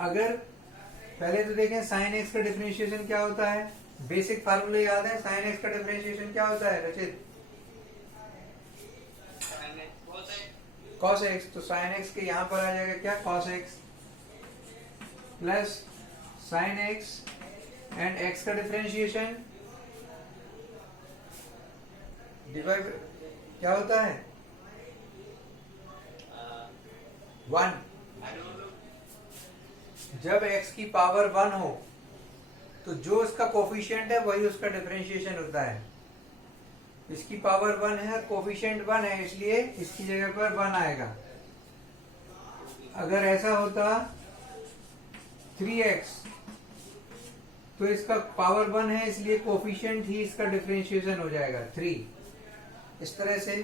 अगर पहले तो देखें साइन एक्स का डिफरेंशिएशन क्या होता है, बेसिक फार्मूला याद है, साइन एक्स का डिफरेंशिएशन क्या होता है रचित? Cos x. तो साइन एक्स के यहां पर आ जाएगा क्या, cos x plus sine x and x का डिफरेंशिएशन डिवाइड क्या होता है 1। जब x की पावर 1 हो तो जो उसका कोफिशिएंट है वही उसका डिफरेंशिएशन होता है। इसकी पावर 1 है, कोफिशिएंट 1 है, इसलिए इसकी जगह पर 1 आएगा। अगर ऐसा होता 3x तो इसका पावर 1 है, इसलिए कोफिशिएंट ही इसका डिफरेंशिएशन हो जाएगा 3। इस तरह से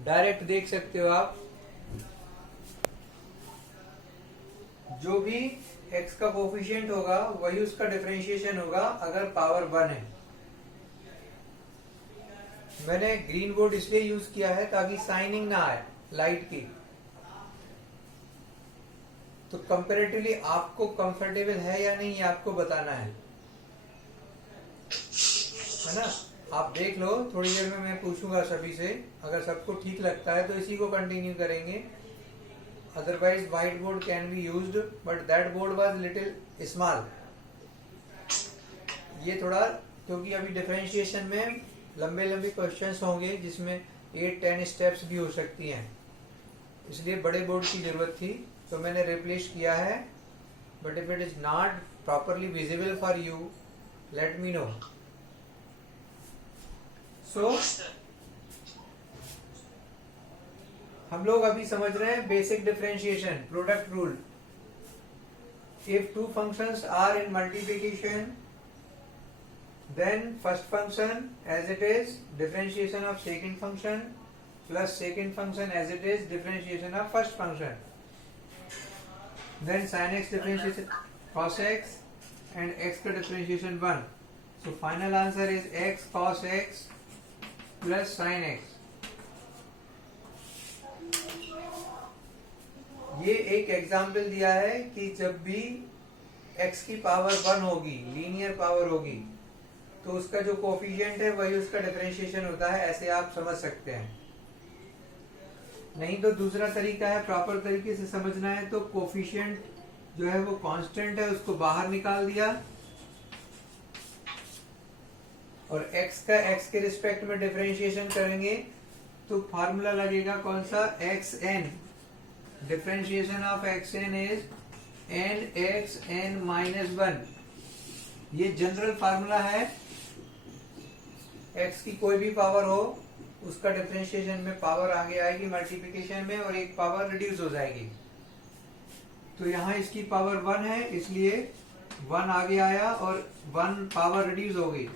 डायरेक्ट देख सकते हो आप, जो भी x का कोफिशिएंट होगा वही उसका डिफरेंशिएशन होगा अगर पावर 1 है। मैंने ग्रीन बोर्ड इसलिए यूज किया है ताकि साइनिंग ना आए लाइट की। तो कंपैरेटिवली आपको कंफर्टेबल है या नहीं ये आपको बताना है ना। आप देख लो, थोड़ी देर में मैं पूछूंगा सभी से, अगर सबको ठीक लगता है तो इसी को कंटिन्यू करेंगे। Otherwise white board can be used, but that board was little small. ये थोड़ा, क्योंकि अभी डिफरेंशिएशन में लंबे लंबे क्वेश्चंस होंगे जिसमें 8-10 स्टेप्स भी हो सकती हैं, इसलिए बड़े बोर्ड की जरूरत थी तो मैंने रिप्लेस किया है। But if it is not properly visible for you, let me know. So हम लोग अभी समझ रहे हैं basic differentiation, product rule. If two functions are in multiplication, then first function as it is differentiation of second function plus second function as it is differentiation of first function, then sin x differentiation cos x and x का differentiation 1। So final answer is x cos x plus sin x। ये एक example दिया है कि जब भी x की power 1 होगी, लीनियर पावर होगी, तो उसका जो कोफिशिएंट है वही उसका डिफरेंशिएशन होता है। ऐसे आप समझ सकते हैं। नहीं तो दूसरा तरीका है, प्रॉपर तरीके से समझना है तो कोफिशिएंट जो है वो कांस्टेंट है, उसको बाहर निकाल दिया और x का x के रिस्पेक्ट में डिफरेंशिएशन करेंगे तो फार्मूला लगेगा कौन सा, xn। Differentiation of xn is nxn minus 1। ये जनरल फार्मूला है। x की कोई भी पावर हो उसका डिफरेंशिएशन में पावर आगे आएगी मल्टीप्लिकेशन में और एक पावर रिड्यूस हो जाएगी। तो यहाँ इसकी पावर 1 है, इसलिए 1 आगे आया और 1 पावर रिड्यूस हो गई।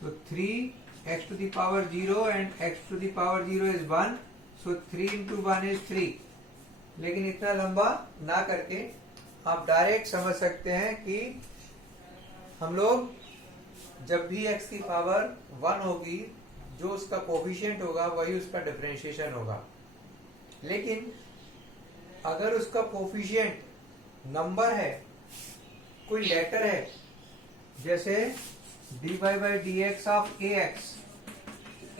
तो 3x to the power 0 and x to the power 0 is 1। So 3 into 1 is 3। लेकिन इतना लंबा ना करके आप डायरेक्ट समझ सकते हैं कि हम लोग जब भी x की पावर 1 होगी, जो उसका कोफिशिएंट होगा वही उसका डिफरेंशिएशन होगा। लेकिन अगर उसका कोफिशिएंट नंबर है, कोई लेटर है, जैसे dy by dx of ax,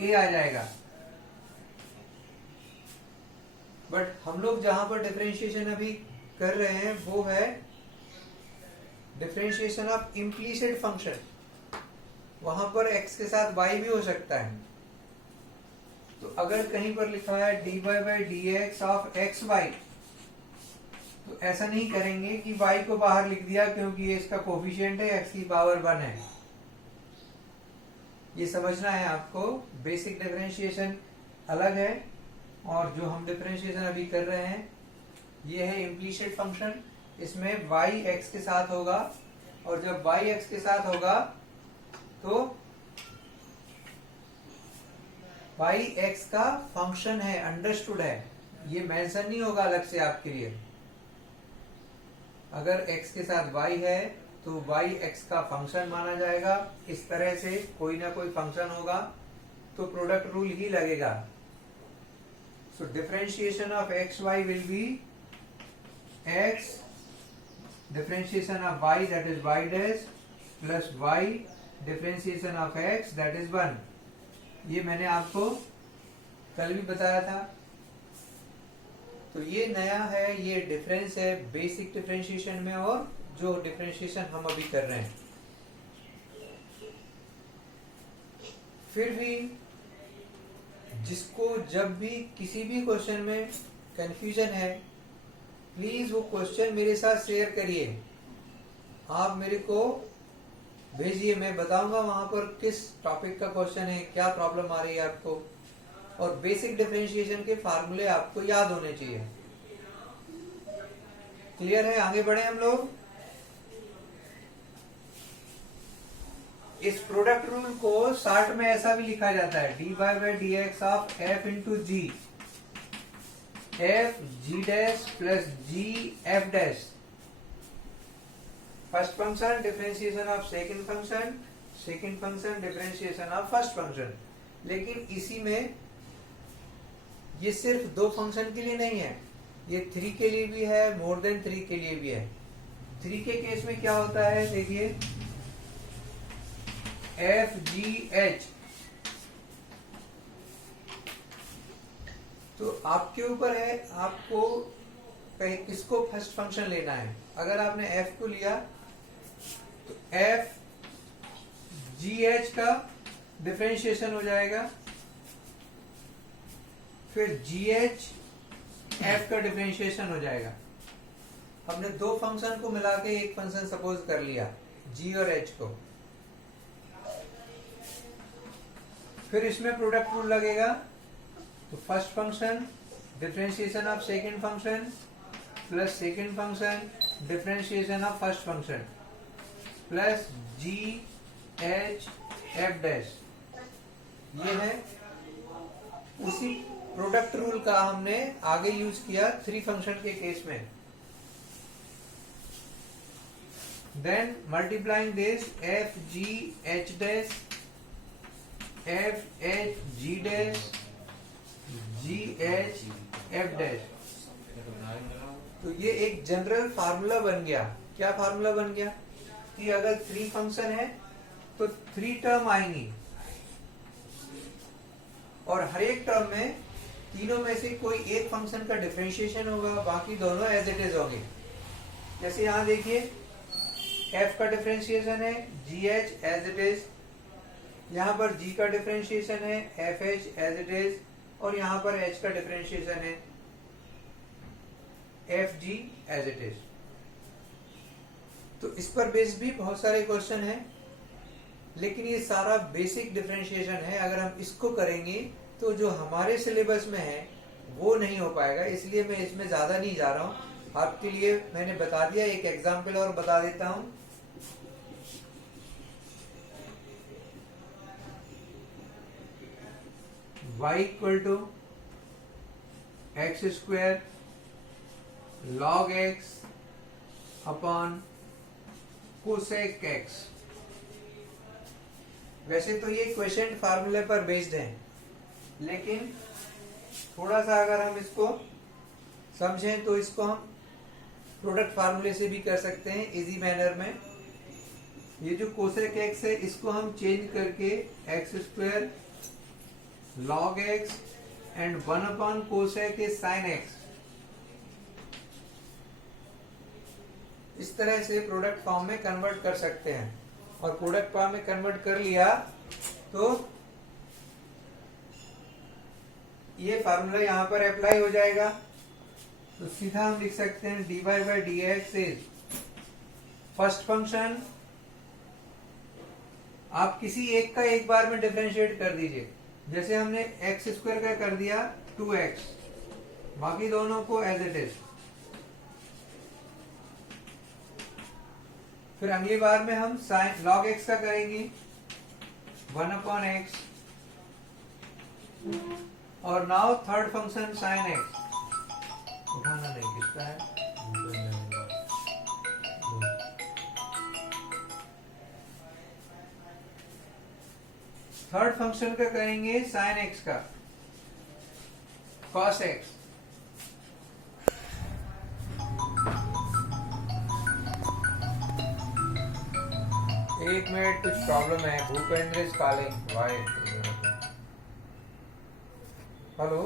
a आ जाएगा। बट हम लोग जहां पर डिफरेंशिएशन अभी कर रहे हैं वो है डिफरेंशिएशन ऑफ इम्प्लीसिट फंक्शन। वहां पर x के साथ y भी हो सकता है। तो अगर कहीं पर लिखा है dy by dx of xy, तो ऐसा नहीं करेंगे कि y को बाहर लिख दिया क्योंकि ये इसका कोफिशिएंट है, x की पावर 1 है। ये समझना है आपको। बेसिक डिफरेंशिएशन अलग है और जो हम डिफरेंशिएशन अभी कर रहे हैं ये है इम्प्लीसिट फंक्शन। इसमें y x के साथ होगा और जब y x के साथ होगा तो y x का फंक्शन है, अंडरस्टूड है, ये मेंशन नहीं होगा अलग से आपके लिए। अगर x के साथ y है तो y x का फंक्शन माना जाएगा। इस तरह से कोई ना कोई फंक्शन होगा तो प्रोडक्ट रूल ही लगेगा। So differentiation of xy will be x differentiation of y that is y dash plus y differentiation of x that is 1। ये मैंने आपको कल भी बताया था। तो ये नया है, ये डिफरेंस है बेसिक डिफरेंशिएशन में और जो डिफरेंशिएशन हम अभी कर रहे हैं। फिर भी जिसको जब भी किसी भी क्वेश्चन में कंफ्यूजन है, प्लीज वो क्वेश्चन मेरे साथ शेयर करिए। आप मेरे को भेजिए, मैं बताऊंगा वहां पर किस टॉपिक का क्वेश्चन है, क्या प्रॉब्लम आ रही है आपको। और बेसिक डिफरेंशिएशन के फार्मूले आपको याद होने चाहिए। क्लियर है? आगे बढ़े हम लोग। इस प्रोडक्ट रूल को शॉर्ट में ऐसा भी लिखा जाता है, dy by D X of F into G, F G dash plus G F dash. First function differentiation of second function, second function differentiation of first function. लेकिन इसी में ये सिर्फ दो फंक्शन के लिए नहीं है, ये 3 के लिए भी है, मोर देन 3 के लिए भी है। 3 के केस में क्या होता है देखिए, एफ जी एच। तो आपके ऊपर है, आपको किसको फर्स्ट फंक्शन लेना है। अगर आपने एफ को लिया तो एफ जी एच का डिफरेंशिएशन हो जाएगा, फिर जी एच एफ का डिफरेंशिएशन हो जाएगा। हमने दो फंक्शन को मिला के एक फंक्शन सपोज कर लिया, जी और एच को। फिर इसमें प्रोडक्ट रूल लगेगा, तो first function differentiation of second function plus second function differentiation of first function plus ji H F dash. ये है उसी प्रोडक्ट रूल का हमने आगे यूज किया 3 फंक्शन के केस में। Then multiplying this F G H dash, F H G dash, G H F dash. तो ये एक जनरल फार्मूला बन गया। क्या फार्मूला बन गया कि अगर 3 फंक्शन है तो 3 टर्म आएंगी और हर एक टर्म में तीनों में से कोई एक फंक्शन का डिफरेंशिएशन होगा, बाकी दोनों एज इट इज होंगे। जैसे यहां देखिए f का डिफरेंशिएशन है G H as it is, यहाँ पर g का डिफरेंशिएशन है F H as it is, और यहाँ पर h का डिफरेंशिएशन है F G as it is. तो इस पर बेस्ड भी बहुत सारे क्वेश्चन हैं, लेकिन ये सारा बेसिक डिफरेंशिएशन है। अगर हम इसको करेंगे तो जो हमारे सिलेबस में है वो नहीं हो पाएगा, इसलिए मैं इसमें ज्यादा नहीं जा रहा हूं। आपके लिए मैंने बता दिया, एक एग्जाम्पल और बता देता हूं। y equal to X square log X upon cosec X. वैसे तो ये क्वेश्चन फार्मूले पर बेस्ड है, लेकिन थोड़ा सा अगर हम इसको समझें तो इसको हम प्रोडक्ट फार्मूले से भी कर सकते हैं इजी मैनर में। ये जो कोसेक एक्स है इसको हम चेंज करके x square log x and 1 upon cosec is sine x, इस तरह से प्रोडक्ट फॉर्म में कन्वर्ट कर सकते हैं। और प्रोडक्ट फॉर्म में कन्वर्ट कर लिया तो ये फार्मूला यहां पर अप्लाई हो जाएगा। तो सीधा हम लिख सकते हैं dy by D x is first function. आप किसी एक का एक बार में डिफरेंशिएट कर दीजिए, जैसे हमने एक्स स्क्वायर का कर दिया 2x, बाकी दोनों को एज इट इज। फिर अगली बार में हम साइन लॉग एक्स का करेंगे 1 अपॉन एक्स, और now third function sine X. उठाना नहीं, किसका है? थर्ड फंक्शन का करेंगे साइन एक्स का कॉस एक्स। एक मिनट, कुछ प्रॉब्लम है। Bhupendra is calling. Why? Hello.